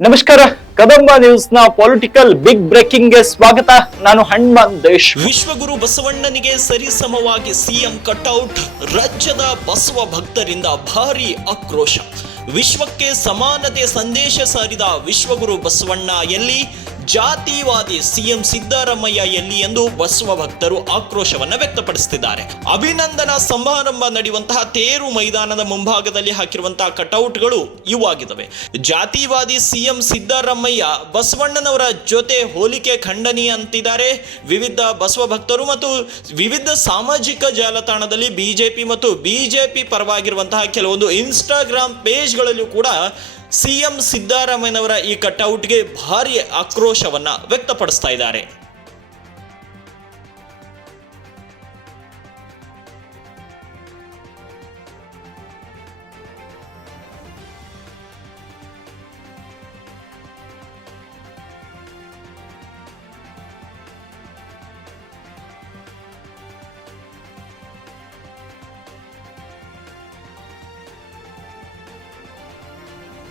ನಮಸ್ಕಾರ, ಕದಂಬ ನ್ಯೂಸ್ನ political big ಬ್ರೇಕಿಂಗ್ಗೆ ಸ್ವಾಗತ. ನಾನು ಹಣ್ಮನ್ ದೇಶ್ ವಿಶ್ವಗುರು ಬಸವಣ್ಣನಿಗೆ ಸರಿಸಮವಾಗಿ ಸಿಎಂ ಕಟ್ಔಟ್ ರಾಜ್ಯದ ಬಸವ ಭಕ್ತರಿಂದ ಭಾರಿ ಆಕ್ರೋಶ. ವಿಶ್ವಕ್ಕೆ ಸಮಾನತೆ ಸಂದೇಶ ಸಾರಿದ ವಿಶ್ವಗುರು ಬಸವಣ್ಣ ಎಲ್ಲಿ? ಜಾತಿವಾದಿ ಸಿಎಂ ಸಿದ್ದರಾಮಯ್ಯ ಎಲ್ಲಿ ಎಂದು ಬಸವ ಭಕ್ತರು ಆಕ್ರೋಶವನ್ನು ವ್ಯಕ್ತಪಡಿಸುತ್ತಿದ್ದಾರೆ. ಅಭಿನಂದನಾ ಸಮಾರಂಭ ನಡೆಯುವಂತಹ ತೇರು ಮೈದಾನದ ಮುಂಭಾಗದಲ್ಲಿ ಹಾಕಿರುವಂತಹ ಕಟೌಟ್ಗಳು ಇವಾಗಿದ್ದಾವೆ ಜಾತಿವಾದಿ ಸಿಎಂ ಸಿದ್ದರಾಮಯ್ಯ ಬಸವಣ್ಣನವರ ಜೊತೆ ಹೋಲಿಕೆ ಖಂಡನೀಯ ಅಂತಿದ್ದಾರೆ. ವಿವಿಧ ಬಸವ ಭಕ್ತರು ಮತ್ತು ವಿವಿಧ ಸಾಮಾಜಿಕ ಜಾಲತಾಣದಲ್ಲಿ ಬಿಜೆಪಿ ಮತ್ತು ಬಿಜೆಪಿ ಪರವಾಗಿರುವಂತಹ ಕೆಲವೊಂದು ಇನ್ಸ್ಟಾಗ್ರಾಮ್ ಪೇಜ್ಗಳಲ್ಲೂ ಕೂಡ ಸಿಎಂ ಸಿದ್ದರಾಮಯ್ಯನವರ ಈ ಕಟೌಟ್ಗೆ ಭಾರಿ ಆಕ್ರೋಶವನ್ನು ವ್ಯಕ್ತಪಡಿಸ್ತಾ ಇದ್ದಾರೆ.